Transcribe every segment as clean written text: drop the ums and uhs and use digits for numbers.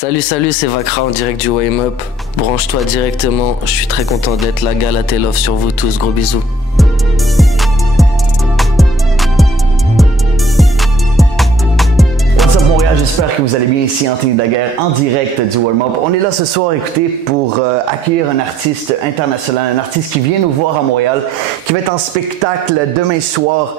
Salut, salut, c'est Vakra en direct du Wame Up. Branche-toi directement, je suis très content d'être là, Galate Love sur vous tous, gros bisous. What's up Montréal, j'espère que vous allez bien ici, Anthony Daguerre en direct du Warm Up. On est là ce soir, écoutez, pour accueillir un artiste international, un artiste qui vient nous voir à Montréal, qui va être en spectacle demain soir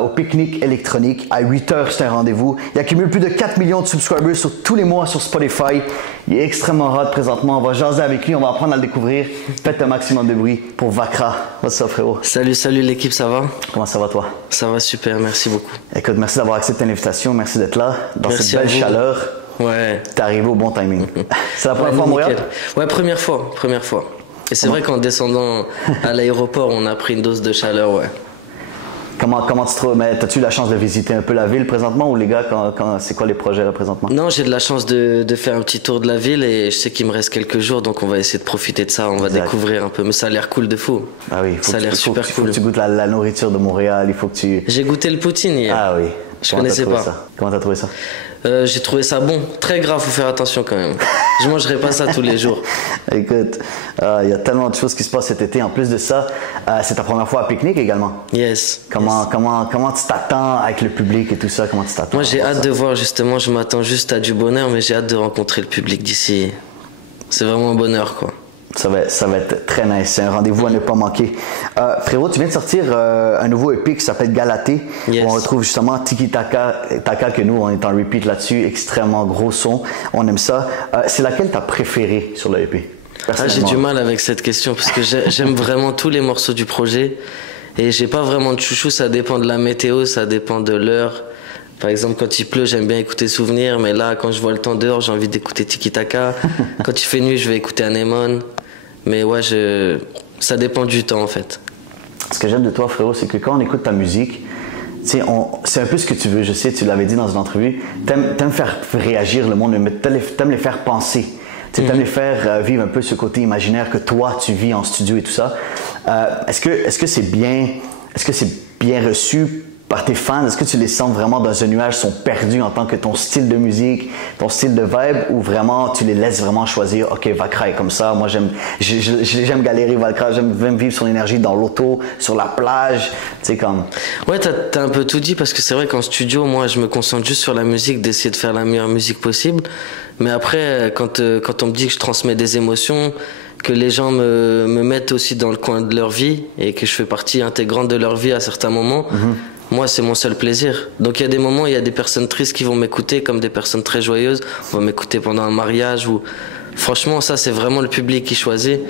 au Pique-Nique électronique à 8h, c'est un rendez-vous. Il accumule plus de 4 millions de subscribers sur tous les mois sur Spotify. Il est extrêmement hot présentement. On va jaser avec lui, on va apprendre à le découvrir. Faites un maximum de bruit pour Vakra. What's up frérot? Salut, salut l'équipe, ça va? Comment ça va toi? Ça va super, merci beaucoup. Écoute, merci d'avoir accepté l'invitation, merci d'être là dans Merci cette belle chaleur. Ouais. T'es arrivé au bon timing. C'est la première fois à Montréal? Ouais, première fois. Et c'est vrai qu'en descendant à l'aéroport, on a pris une dose de chaleur, ouais. Comment tu te trouves? Mais as-tu la chance de visiter un peu la ville présentement ou les gars, c'est quoi les projets là présentement? Non, j'ai de la chance de faire un petit tour de la ville et je sais qu'il me reste quelques jours, donc on va essayer de profiter de ça, on va découvrir un peu. Mais ça a l'air cool de fou. Ah oui, ça a l'air super cool. Il faut que tu goûtes la nourriture de Montréal, il faut que tu... J'ai goûté le poutine hier. Ah oui. Je connaissais pas. Comment t'as trouvé ça? J'ai trouvé ça bon. Très gras, faut faire attention quand même. Je mangerai pas ça tous les jours. Écoute, il y a tellement de choses qui se passent cet été. En plus de ça, c'est ta première fois à Pique-Nique également. Yes. Comment tu t'attends avec le public et tout ça? Comment tu t'attends? Moi, j'ai hâte de voir justement. Je m'attends juste à du bonheur, mais j'ai hâte de rencontrer le public d'ici. C'est vraiment un bonheur, quoi. Ça va être très nice. C'est un rendez-vous à ne pas manquer. Frérot, tu viens de sortir un nouveau EP qui s'appelle Galate. Yes. Où on retrouve justement Tiki Taka que nous, on est en repeat là-dessus. Extrêmement gros son. On aime ça. C'est laquelle t'as préféré sur le EP? J'ai du mal avec cette question parce que j'aime vraiment tous les morceaux du projet. Et j'ai pas vraiment de chouchou. Ça dépend de la météo, ça dépend de l'heure. Par exemple, quand il pleut, j'aime bien écouter Souvenir. Mais là, quand je vois le temps dehors, j'ai envie d'écouter Tiki Taka. Quand il fait nuit, je vais écouter Anémone. Mais ouais, ça dépend du temps en fait. Ce que j'aime de toi, frérot, c'est que quand on écoute ta musique, c'est un peu ce que tu veux, je sais, tu l'avais dit dans une entrevue, t'aimes faire réagir le monde, mais t'aimes les faire penser. T'aimes les faire vivre un peu ce côté imaginaire que toi, tu vis en studio et tout ça. Est-ce que c'est bien reçu par tes fans? Est-ce que tu les sens vraiment dans un nuage, sont perdus en tant que ton style de musique, ton style de vibe, ou vraiment tu les laisses vraiment choisir, ok, Vakra est comme ça, moi j'aime galérer Vakra, j'aime vivre son énergie dans l'auto, sur la plage, tu sais comme... Ouais, t'as un peu tout dit, parce que c'est vrai qu'en studio, moi je me concentre juste sur la musique, d'essayer de faire la meilleure musique possible, mais après quand on me dit que je transmets des émotions, que les gens me mettent aussi dans le coin de leur vie, et que je fais partie intégrante de leur vie à certains moments, moi, c'est mon seul plaisir. Donc, il y a des moments, il y a des personnes tristes qui vont m'écouter, comme des personnes très joyeuses. On va m'écouter pendant un mariage. Franchement, ça, c'est vraiment le public qui choisit.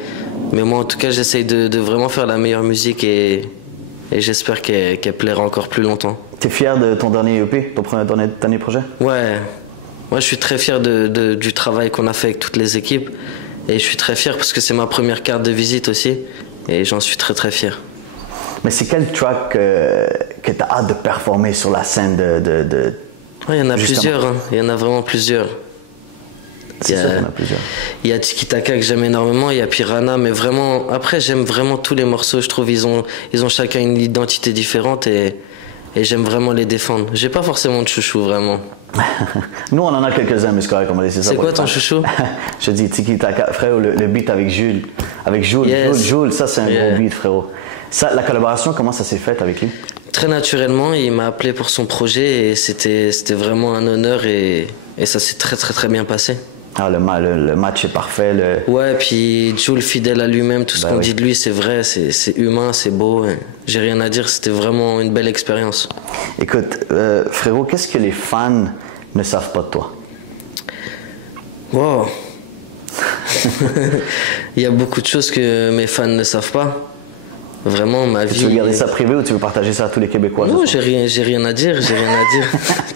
Mais moi, en tout cas, j'essaye de vraiment faire la meilleure musique et j'espère qu'elle plaira encore plus longtemps. T'es fier de ton dernier EP, ton dernier projet? Ouais. Moi, je suis très fier du travail qu'on a fait avec toutes les équipes. Et je suis très fier parce que c'est ma première carte de visite aussi. Et j'en suis très, très fier. Mais c'est quel track que tu as hâte de performer sur la scène Ouais, il y en a plusieurs, hein. Il y en a vraiment plusieurs. C'est sûr qu'il y en a plusieurs. Il y a Tiki Taka que j'aime énormément, il y a Piranha, mais vraiment, après j'aime vraiment tous les morceaux, je trouve ils ont chacun une identité différente et j'aime vraiment les défendre. J'ai pas forcément de chouchou, vraiment. Nous on en a quelques-uns, mais c'est correct, on va laisser ça. C'est quoi ton chouchou? Je dis Tiki Taka, frérot, le beat avec Jules. Avec Jules, yes. Jules, ça c'est un gros beat, frérot. Ça, la collaboration, comment ça s'est fait avec lui? Très naturellement, il m'a appelé pour son projet et c'était vraiment un honneur et ça s'est très très très bien passé. Ah, le match est parfait. Ouais, puis Jules fidèle à lui-même, tout ce qu'on dit de lui c'est vrai, c'est humain, c'est beau. J'ai rien à dire, c'était vraiment une belle expérience. Écoute, frérot, qu'est-ce que les fans ne savent pas de toi? Wow. Il y a beaucoup de choses que mes fans ne savent pas. Vraiment, ma vie... Tu veux garder ça privé ou tu veux partager ça à tous les Québécois? Non, j'ai rien à dire,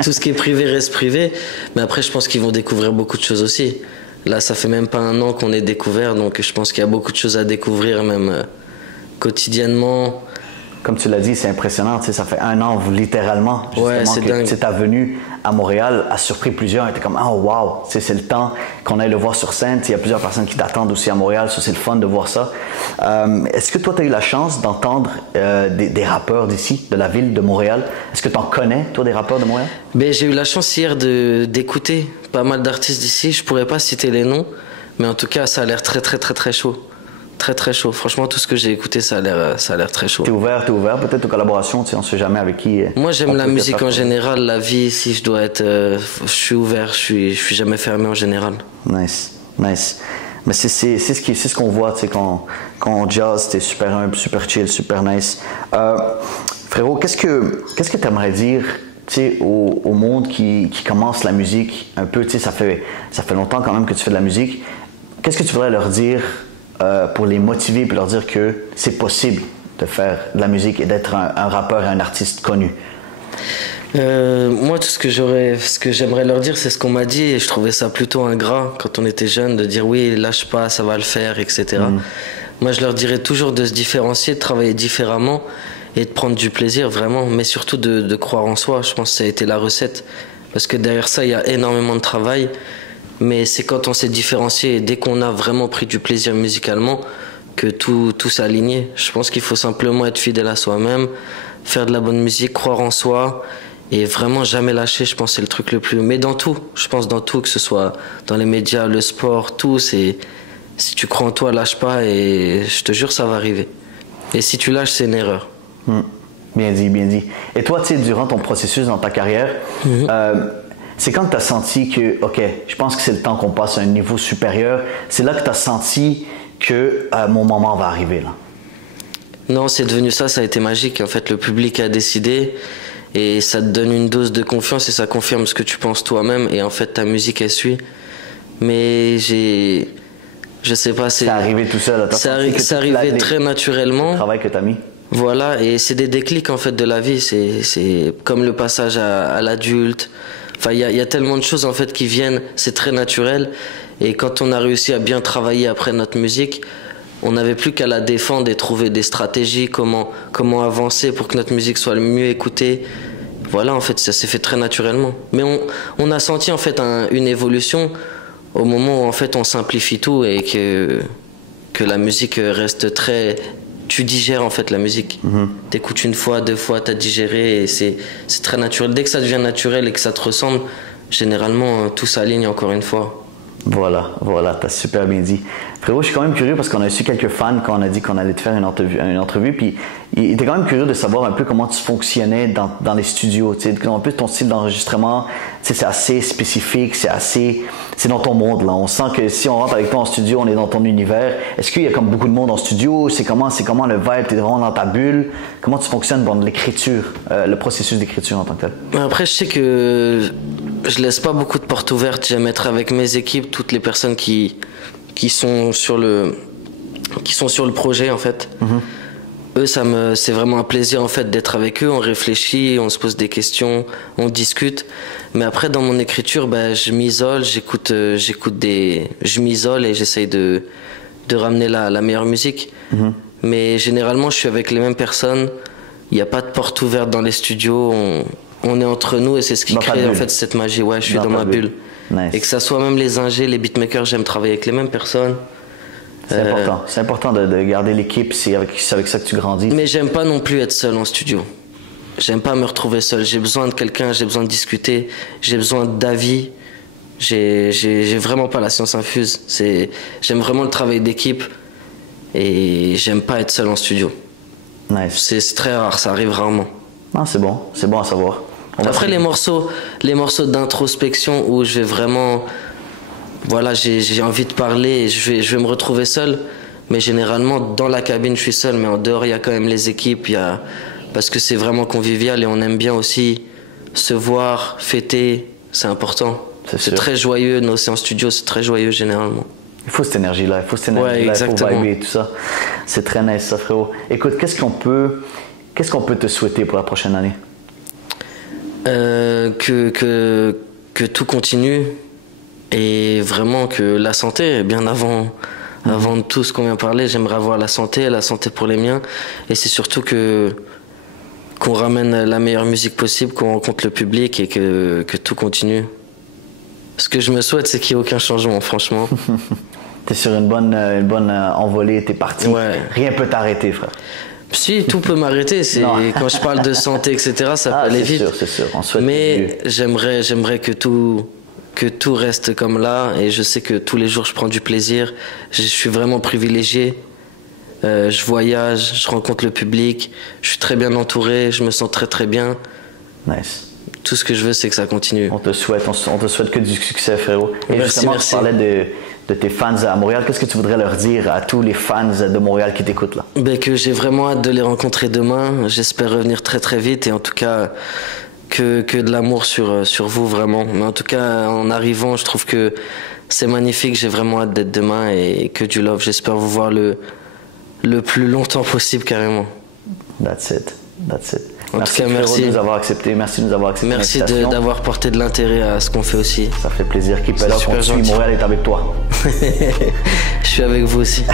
Tout ce qui est privé reste privé. Mais après, je pense qu'ils vont découvrir beaucoup de choses aussi. Là, ça fait même pas un an qu'on est découvert, donc je pense qu'il y a beaucoup de choses à découvrir, même quotidiennement. Comme tu l'as dit, c'est impressionnant, tu sais, ça fait un an, littéralement, justement, ouais, c'est dingue. C'est ta venue à Montréal a surpris plusieurs. Ils étaient comme, oh wow, c'est le temps qu'on aille le voir sur scène. Il y a plusieurs personnes qui t'attendent aussi à Montréal, ça c'est le fun de voir ça. Est-ce que toi, tu as eu la chance d'entendre des rappeurs d'ici, de la ville de Montréal? Est-ce que tu en connais, toi, des rappeurs de Montréal? Ben, j'ai eu la chance hier d'écouter pas mal d'artistes d'ici. Je pourrais pas citer les noms, mais en tout cas, ça a l'air très, très, très, très chaud. Très très chaud. Franchement, tout ce que j'ai écouté, ça a l'air très chaud. T'es ouvert peut-être aux collaborations, tu sais, on sait jamais avec qui. Moi, j'aime la musique en général, la vie, si je dois être, je suis ouvert, je suis jamais fermé en général. Nice. Mais c'est ce qu'on voit, tu sais, quand on jazz, t'es super humble, super chill, super nice. Frérot, qu'est-ce que t'aimerais dire, tu sais, au monde qui commence la musique un peu, tu sais, ça fait longtemps quand même que tu fais de la musique. Qu'est-ce que tu voudrais leur dire pour les motiver et leur dire que c'est possible de faire de la musique et d'être un rappeur et un artiste connu? Moi, ce que j'aimerais leur dire, c'est ce qu'on m'a dit, et je trouvais ça plutôt ingrat quand on était jeune, de dire oui, lâche pas, ça va le faire, etc. Moi, je leur dirais toujours de se différencier, de travailler différemment et de prendre du plaisir vraiment, mais surtout de croire en soi. Je pense que ça a été la recette, parce que derrière ça, il y a énormément de travail. Mais c'est quand on s'est différencié et dès qu'on a vraiment pris du plaisir musicalement que tout s'est aligné. Je pense qu'il faut simplement être fidèle à soi-même, faire de la bonne musique, croire en soi et vraiment jamais lâcher. Je pense que c'est le truc le plus... Mais dans tout, je pense dans tout, que ce soit dans les médias, le sport, tout, c'est... Si tu crois en toi, lâche pas et je te jure, ça va arriver. Et si tu lâches, c'est une erreur. Bien dit. Et toi, tu sais, durant ton processus dans ta carrière, c'est quand tu as senti que, OK, je pense que c'est le temps qu'on passe à un niveau supérieur, c'est là que tu as senti que mon moment va arriver, là? Non, c'est devenu ça a été magique. En fait, le public a décidé et ça te donne une dose de confiance et ça confirme ce que tu penses toi-même et en fait, ta musique, elle suit. Mais je sais pas, c'est arrivé tout seul. C'est arrivé très naturellement. Le travail que tu as mis. Voilà, et c'est des déclics en fait de la vie. C'est comme le passage à l'adulte. Enfin, il y a tellement de choses en fait qui viennent, c'est très naturel. Et quand on a réussi à bien travailler après notre musique, on n'avait plus qu'à la défendre et trouver des stratégies, comment avancer pour que notre musique soit le mieux écoutée. Voilà, en fait, ça s'est fait très naturellement. Mais on a senti en fait une évolution au moment où en fait on simplifie tout et que la musique reste très... Tu digères en fait la musique. T'écoutes une fois, deux fois, t'as digéré et c'est très naturel. Dès que ça devient naturel et que ça te ressemble, généralement tout s'aligne encore une fois. Voilà, t'as super bien dit. Frérot, je suis quand même curieux parce qu'on a reçu quelques fans quand on a dit qu'on allait te faire une entrevue, puis il était quand même curieux de savoir un peu comment tu fonctionnais dans les studios, tu sais, un peu ton style d'enregistrement, tu sais, c'est assez spécifique, c'est dans ton monde, là. On sent que si on rentre avec toi en studio, on est dans ton univers. Est-ce qu'il y a comme beaucoup de monde en studio? C'est comment le vibe? T'es vraiment dans ta bulle? Comment tu fonctionnes dans l'écriture, le processus d'écriture en tant que tel? Après, je sais que je laisse pas beaucoup de portes ouvertes. J'aime être avec mes équipes, toutes les personnes qui sont sur le projet en fait. Eux, c'est vraiment un plaisir en fait d'être avec eux. On réfléchit, on se pose des questions, on discute. Mais après, dans mon écriture, je m'isole, je m'isole et j'essaye de ramener la meilleure musique. Mais généralement, je suis avec les mêmes personnes. Il n'y a pas de porte ouverte dans les studios. On est entre nous et c'est ce qui crée en fait cette magie. Ouais, je suis dans ma bulle. Nice. Et que ça soit même les ingés, les beatmakers, j'aime travailler avec les mêmes personnes. C'est important de garder l'équipe, c'est avec ça que tu grandis. Mais j'aime pas non plus être seul en studio. J'aime pas me retrouver seul. J'ai besoin de quelqu'un, j'ai besoin de discuter, j'ai besoin d'avis. J'ai vraiment pas la science infuse. J'aime vraiment le travail d'équipe et j'aime pas être seul en studio. Nice. C'est très rare, ça arrive rarement. Ah, c'est bon à savoir. Après les morceaux d'introspection où je vais vraiment, voilà, j'ai envie de parler et je vais me retrouver seul. Mais généralement dans la cabine je suis seul, mais en dehors il y a quand même les équipes, parce que c'est vraiment convivial et on aime bien aussi se voir, fêter, c'est important. C'est très joyeux, nos séances studio c'est très joyeux généralement. Il faut cette énergie-là, il faut vibrer et tout ça. C'est très nice ça, frérot. Écoute, qu'est-ce qu'on peut te souhaiter pour la prochaine année? Que tout continue et vraiment que la santé, bien avant de tout ce qu'on vient de parler, j'aimerais avoir la santé pour les miens et c'est surtout qu'on ramène la meilleure musique possible, qu'on rencontre le public et que tout continue. Ce que je me souhaite, c'est qu'il n'y ait aucun changement, franchement. T'es sur une bonne envolée, t'es parti. Ouais. Rien peut t'arrêter, frère. Si, tout peut m'arrêter. Quand je parle de santé, etc., ça peut aller vite. C'est sûr, on souhaite. Mais j'aimerais que tout reste comme là. Et je sais que tous les jours, je prends du plaisir. Je suis vraiment privilégié. Je voyage, je rencontre le public. Je suis très bien entouré, je me sens très très bien. Nice. Tout ce que je veux, c'est que ça continue. On te souhaite que du succès, frérot. Et merci. Tu parlais de tes fans à Montréal. Qu'est-ce que tu voudrais leur dire à tous les fans de Montréal qui t'écoutent là? Que j'ai vraiment hâte de les rencontrer demain. J'espère revenir très très vite et en tout cas que de l'amour sur vous vraiment. Mais en tout cas, en arrivant, je trouve que c'est magnifique. J'ai vraiment hâte d'être demain et que du love. J'espère vous voir le plus longtemps possible carrément. That's it. Merci de nous avoir accepté. Merci de nous avoir accepté. Merci d'avoir porté de l'intérêt à ce qu'on fait aussi. Ça fait plaisir. Keep it up. On suit, Montréal est avec toi. Je suis avec vous aussi.